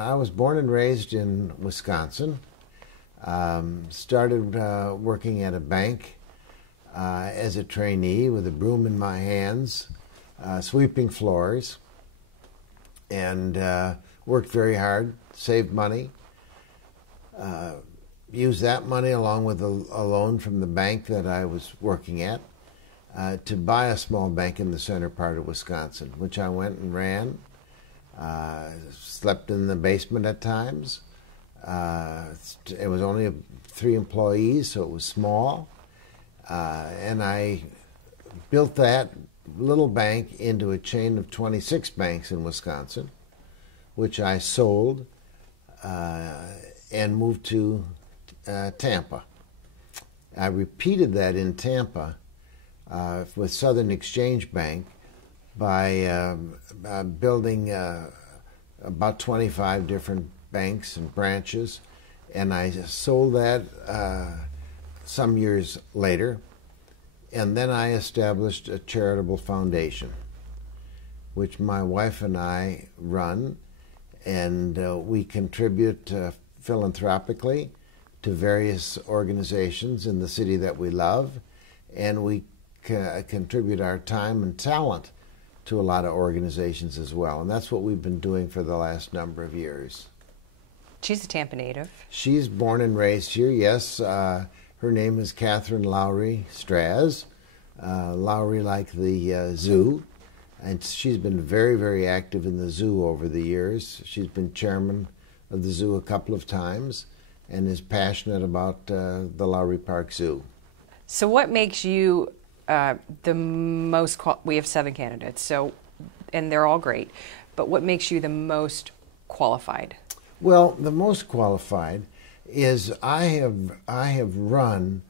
I was born and raised in Wisconsin. Started working at a bank as a trainee with a broom in my hands, sweeping floors, and worked very hard, saved money, used that money along with a loan from the bank that I was working at to buy a small bank in the center part of Wisconsin, which I went and ran. Slept in the basement at times. It was only 3 employees, so it was small. And I built that little bank into a chain of 26 banks in Wisconsin, which I sold and moved to Tampa. I repeated that in Tampa with Southern Exchange Bank by building about 25 different banks and branches, and I sold that some years later, and then I established a charitable foundation, which my wife and I run, and we contribute philanthropically to various organizations in the city that we love, and we contribute our time and talent to a lot of organizations as well. And that's what we've been doing for the last number of years. She's a Tampa native. She's born and raised here, yes. Her name is Catherine Lowry Straz. Lowry like the zoo. And she's been very, very active in the zoo over the years. She's been chairman of the zoo a couple of times and is passionate about the Lowry Park Zoo. So what makes you the most, we have 7 candidates, so, and they're all great, but what makes you the most qualified? Well, the most qualified is I have run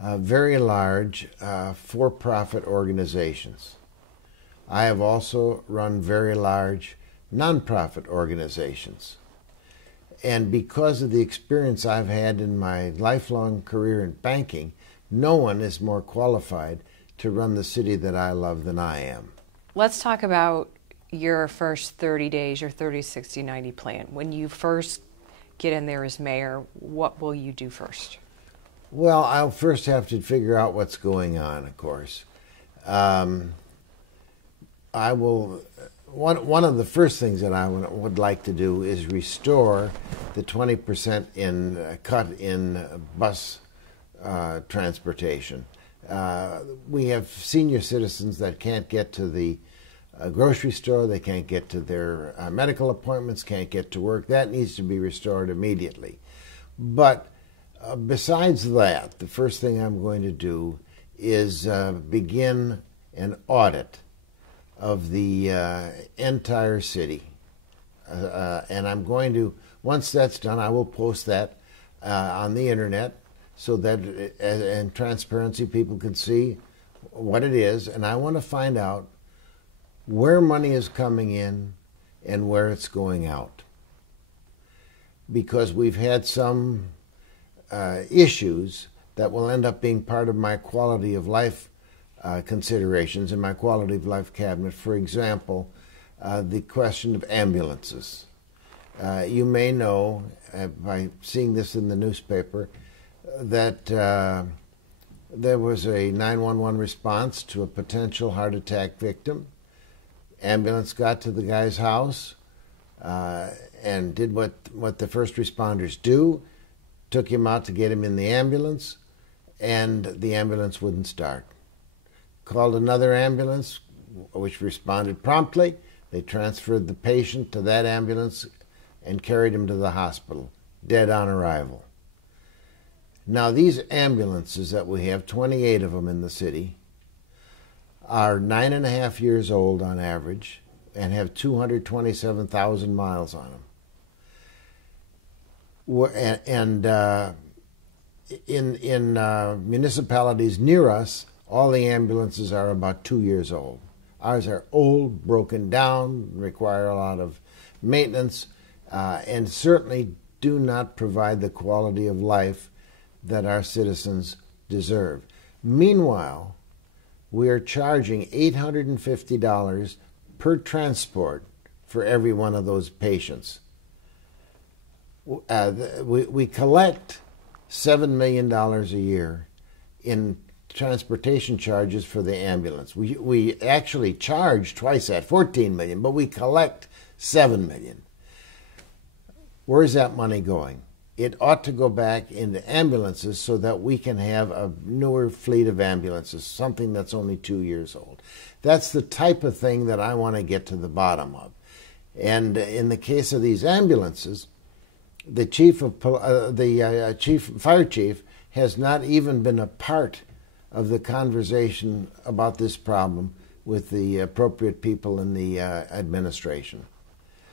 very large for-profit organizations. I have also run very large nonprofit organizations. And because of the experience I've had in my lifelong career in banking, no one is more qualified to run the city that I love than I am. Let's talk about your first 30 days, your 30, 60, 90 plan. When you first get in there as mayor, what will you do first? Well, I'll first have to figure out what's going on, of course. I will. One of the first things that I would like to do is restore the 20% cut in bus transportation. We have senior citizens that can't get to the grocery store, they can't get to their medical appointments, can't get to work. That needs to be restored immediately. But besides that, the first thing I'm going to do is begin an audit of the entire city. And I'm going to, once that's done, I will post that on the internet so that in transparency people can see what it is. And I want to find out where money is coming in and where it's going out. Because we've had some issues that will end up being part of my quality of life considerations in my quality of life cabinet. For example, the question of ambulances. You may know, by seeing this in the newspaper, that there was a 911 response to a potential heart attack victim. Ambulance got to the guy's house and did what the first responders do, took him out to get him in the ambulance, and the ambulance wouldn't start. Called another ambulance, which responded promptly. They transferred the patient to that ambulance and carried him to the hospital, dead on arrival. Now, these ambulances that we have, 28 of them in the city, are 9.5 years old on average and have 227,000 miles on them. And in municipalities near us, all the ambulances are about 2 years old. Ours are old, broken down, require a lot of maintenance, and certainly do not provide the quality of life that our citizens deserve. Meanwhile, we are charging $850 per transport for every one of those patients. We collect $7 million a year in transportation charges for the ambulance. We actually charge twice that, $14 million, but we collect $7 million. Where's that money going? It ought to go back into ambulances so that we can have a newer fleet of ambulances, something that's only 2 years old. That's the type of thing that I want to get to the bottom of. And in the case of these ambulances, the fire chief has not even been a part of the conversation about this problem with the appropriate people in the administration.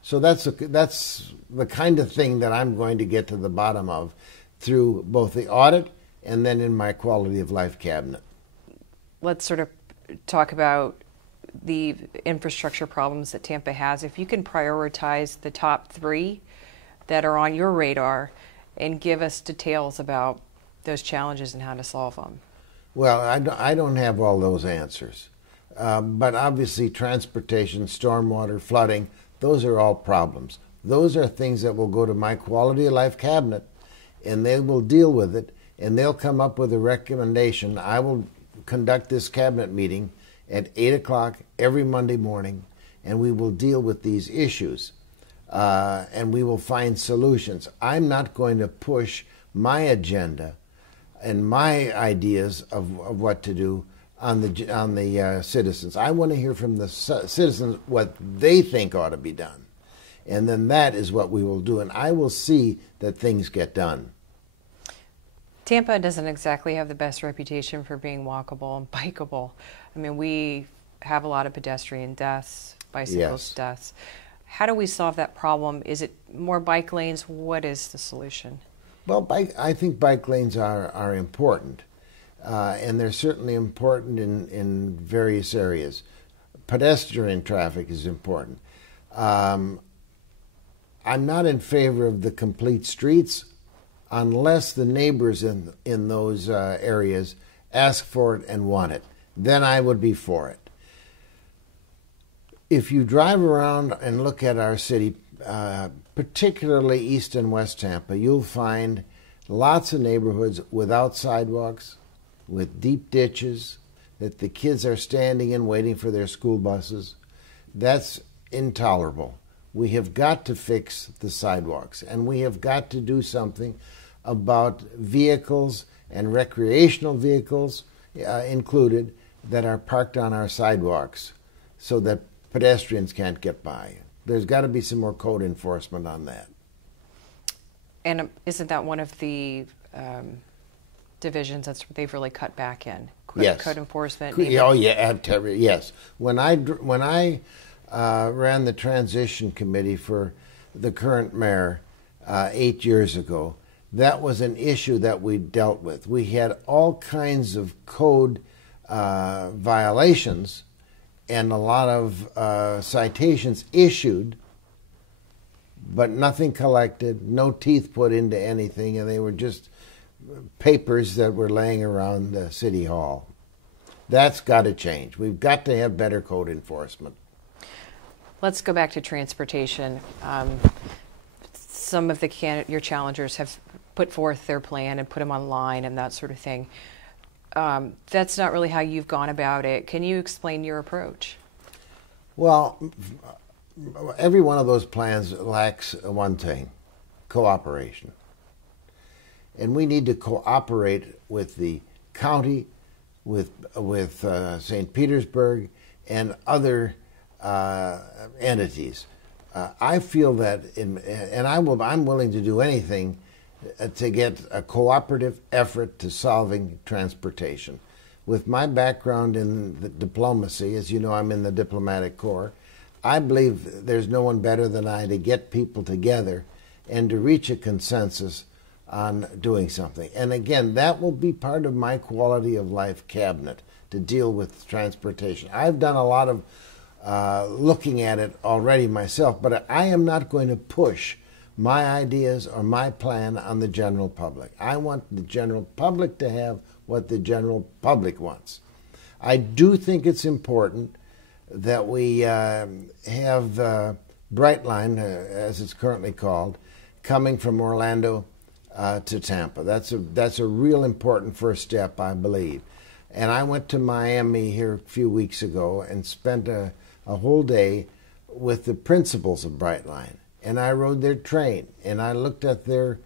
So that's the kind of thing that I'm going to get to the bottom of through both the audit and then in my quality of life cabinet. Let's sort of talk about the infrastructure problems that Tampa has. If you can prioritize the top 3 that are on your radar and give us details about those challenges and how to solve them. Well, I don't have all those answers. But obviously transportation, stormwater, flooding, those are all problems. Those are things that will go to my quality of life cabinet, and they will deal with it, and they'll come up with a recommendation. I will conduct this cabinet meeting at 8 o'clock every Monday morning, and we will deal with these issues, and we will find solutions. I'm not going to push my agenda and my ideas of what to do on the citizens. I want to hear from the citizens what they think ought to be done. And then that is what we will do. And I will see that things get done. Tampa doesn't exactly have the best reputation for being walkable and bikeable. I mean, we have a lot of pedestrian deaths, bicyclist deaths. How do we solve that problem? Is it more bike lanes? What is the solution? Well, I think bike lanes are important. And they're certainly important in various areas. Pedestrian traffic is important. I'm not in favor of the complete streets unless the neighbors in those areas ask for it and want it. Then I would be for it. If you drive around and look at our city, particularly East and West Tampa, you'll find lots of neighborhoods without sidewalks, with deep ditches that the kids are standing in waiting for their school buses. That's intolerable. We have got to fix the sidewalks, and we have got to do something about vehicles and recreational vehicles included that are parked on our sidewalks so that pedestrians can't get by. There's got to be some more code enforcement on that. And isn't that one of the divisions that they've really cut back in? Yes. Code enforcement. Oh yeah, yes. When I ran the transition committee for the current mayor 8 years ago, that was an issue that we dealt with. We had all kinds of code violations and a lot of citations issued, but nothing collected, no teeth put into anything, and they were just papers that were laying around the city hall. That's got to change. We've got to have better code enforcement. Let's go back to transportation. Some of your challengers have put forth their plan and put them online and that sort of thing. That's not really how you've gone about it. Can you explain your approach? Well, every one of those plans lacks one thing: cooperation. And we need to cooperate with the county, with St. Petersburg, and other entities. I feel that, I'm willing to do anything to get a cooperative effort to solving transportation. With my background in the diplomacy, as you know, I'm in the diplomatic corps, I believe there's no one better than I to get people together and to reach a consensus on doing something. And again, that will be part of my quality of life cabinet to deal with transportation. I've done a lot of looking at it already myself, but I am not going to push my ideas or my plan on the general public. I want the general public to have what the general public wants. I do think it's important that we have Brightline, as it's currently called, coming from Orlando to Tampa. That's a real important first step, I believe. And I went to Miami here a few weeks ago and spent a whole day with the principals of Brightline. And I rode their train, and I looked at their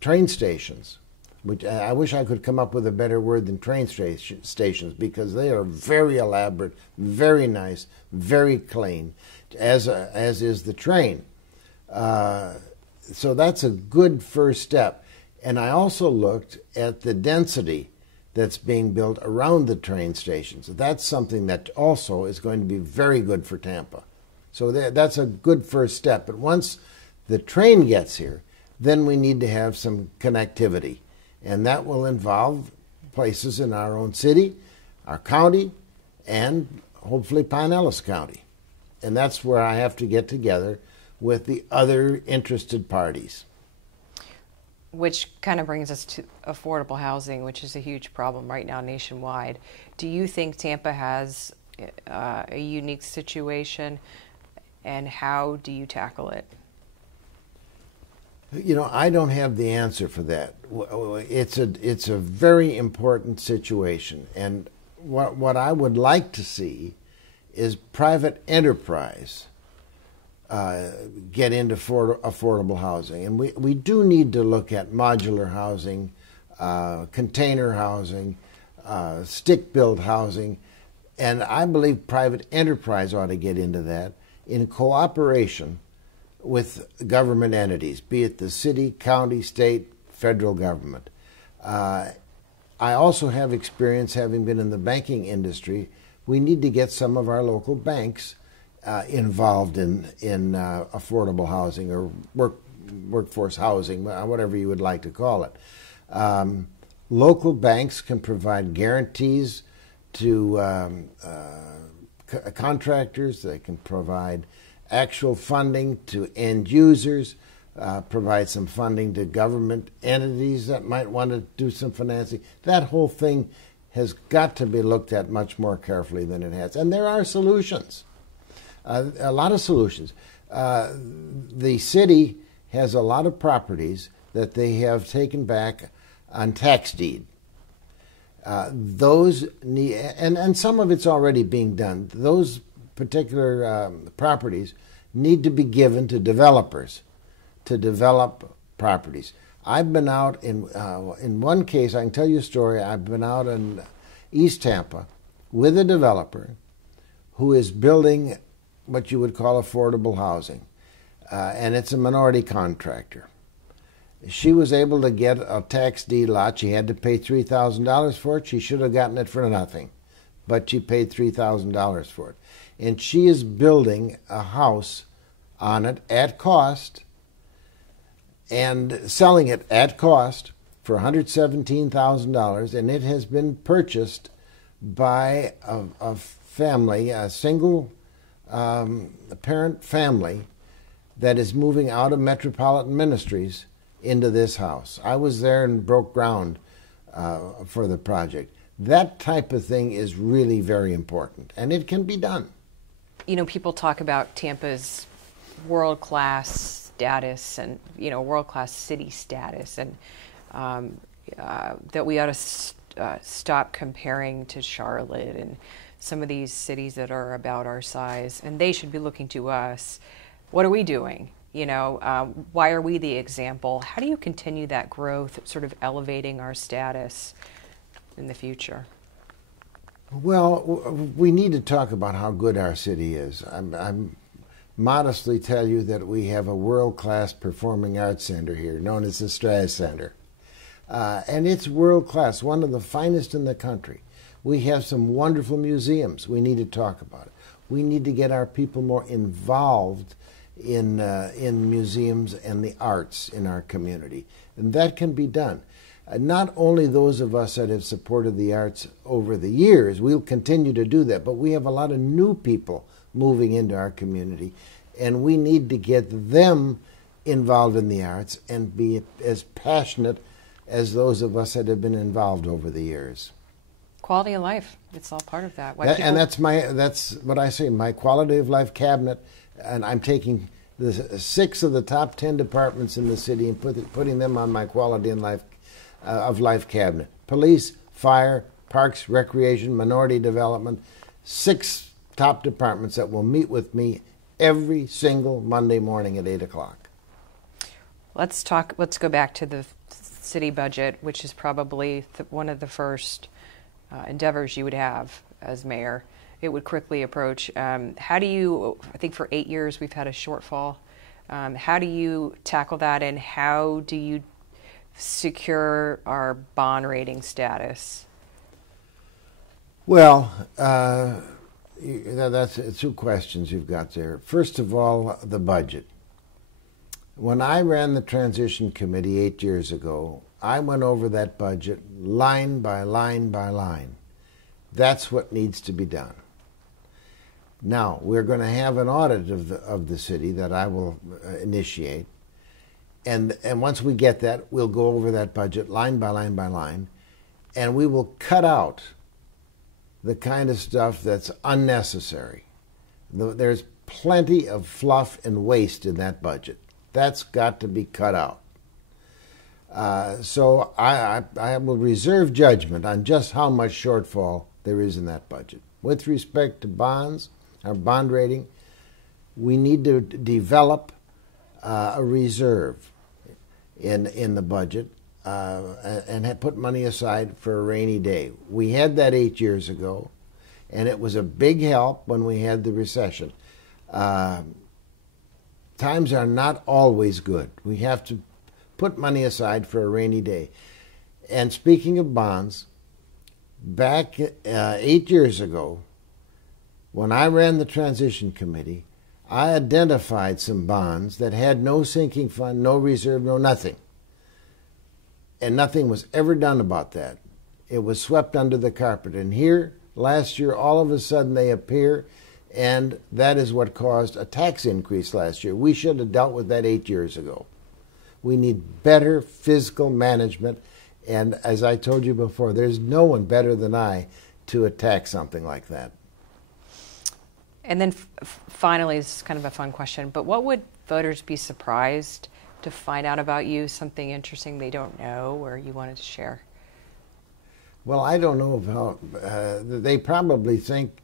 train stations, which I wish I could come up with a better word than train stations, because they are very elaborate, very nice, very clean, as is the train. So that's a good first step. And I also looked at the density that's being built around the train stations. That's something that also is going to be very good for Tampa. So that's a good first step. But once the train gets here, then we need to have some connectivity. And that will involve places in our own city, our county, and hopefully Pinellas County. And that's where I have to get together with the other interested parties. Which kind of brings us to affordable housing, which is a huge problem right now nationwide. Do you think Tampa has a unique situation, and how do you tackle it? You know, I don't have the answer for that. It's a very important situation, and what I would like to see is private enterprise get into affordable housing. And we do need to look at modular housing, container housing, stick-built housing, and I believe private enterprise ought to get into that in cooperation with government entities, be it the city, county, state, federal government. I also have experience having been in the banking industry. We need to get some of our local banks involved in affordable housing or workforce housing, whatever you would like to call it. Local banks can provide guarantees to contractors. They can provide actual funding to end users, provide some funding to government entities that might want to do some financing. That whole thing has got to be looked at much more carefully than it has. And there are solutions. A lot of solutions. The city has a lot of properties that they have taken back on tax deed. Those need, and some of it's already being done. Those particular properties need to be given to developers to develop properties. I've been out in one case. I can tell you a story. I've been out in East Tampa with a developer who is building what you would call affordable housing, and it's a minority contractor. She was able to get a tax deed lot. She had to pay $3,000 for it. She should have gotten it for nothing, but she paid $3,000 for it. And she is building a house on it at cost and selling it at cost for $117,000, and it has been purchased by a family, a single parent family that is moving out of Metropolitan Ministries into this house. I was there and broke ground for the project. That type of thing is really very important, and it can be done. You know, people talk about Tampa's world-class status and, you know, world-class city status, and that we ought to stop comparing to Charlotte and some of these cities that are about our size, and they should be looking to us. What are we doing? You know, why are we the example? How do you continue that growth, sort of elevating our status in the future? Well, we need to talk about how good our city is. I'm modestly tell you that we have a world-class performing arts center here, known as the Straz Center. And it's world-class, one of the finest in the country. We have some wonderful museums. We need to talk about it. We need to get our people more involved in museums and the arts in our community. And that can be done. Not only those of us that have supported the arts over the years, we'll continue to do that, but we have a lot of new people moving into our community, and we need to get them involved in the arts and be as passionate as those of us that have been involved over the years. Quality of life, it's all part of that. And that's what I say, my quality of life cabinet, and I'm taking the 6 of the top 10 departments in the city and putting them on my quality of life cabinet. Police, fire, parks, recreation, minority development, 6 top departments that will meet with me every single Monday morning at 8 o'clock. Let's go back to the city budget, which is probably one of the first endeavors you would have as mayor. It would quickly approach. How do you, I think for 8 years we've had a shortfall. How do you tackle that, and how do you secure our bond rating status? Well, that's 2 questions you've got there. First of all, the budget. When I ran the transition committee 8 years ago, I went over that budget line by line by line. That's what needs to be done. Now, we're going to have an audit of the city that I will initiate. And once we get that, we'll go over that budget line by line by line, and we will cut out the kind of stuff that's unnecessary. There's plenty of fluff and waste in that budget. That's got to be cut out. So I will reserve judgment on just how much shortfall there is in that budget. With respect to bonds, our bond rating, we need to develop a reserve in the budget and put money aside for a rainy day. We had that 8 years ago, and it was a big help when we had the recession. Times are not always good. We have to put money aside for a rainy day. And speaking of bonds, back 8 years ago, when I ran the transition committee, I identified some bonds that had no sinking fund, no reserve, no nothing. And nothing was ever done about that. It was swept under the carpet. And here, last year, all of a sudden they appear, and that is what caused a tax increase last year. We should have dealt with that 8 years ago. We need better fiscal management, and as I told you before, there's no one better than I to attack something like that. And then finally, this is kind of a fun question, but what would voters be surprised to find out about you, something interesting they don't know or you wanted to share? Well, I don't know how, they probably think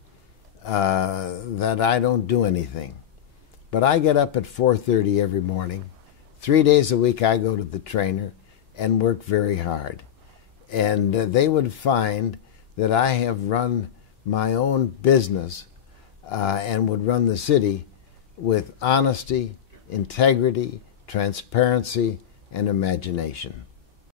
that I don't do anything. But I get up at 4:30 every morning. 3 days a week I go to the trainer and work very hard. And they would find that I have run my own business and would run the city with honesty, integrity, transparency, and imagination.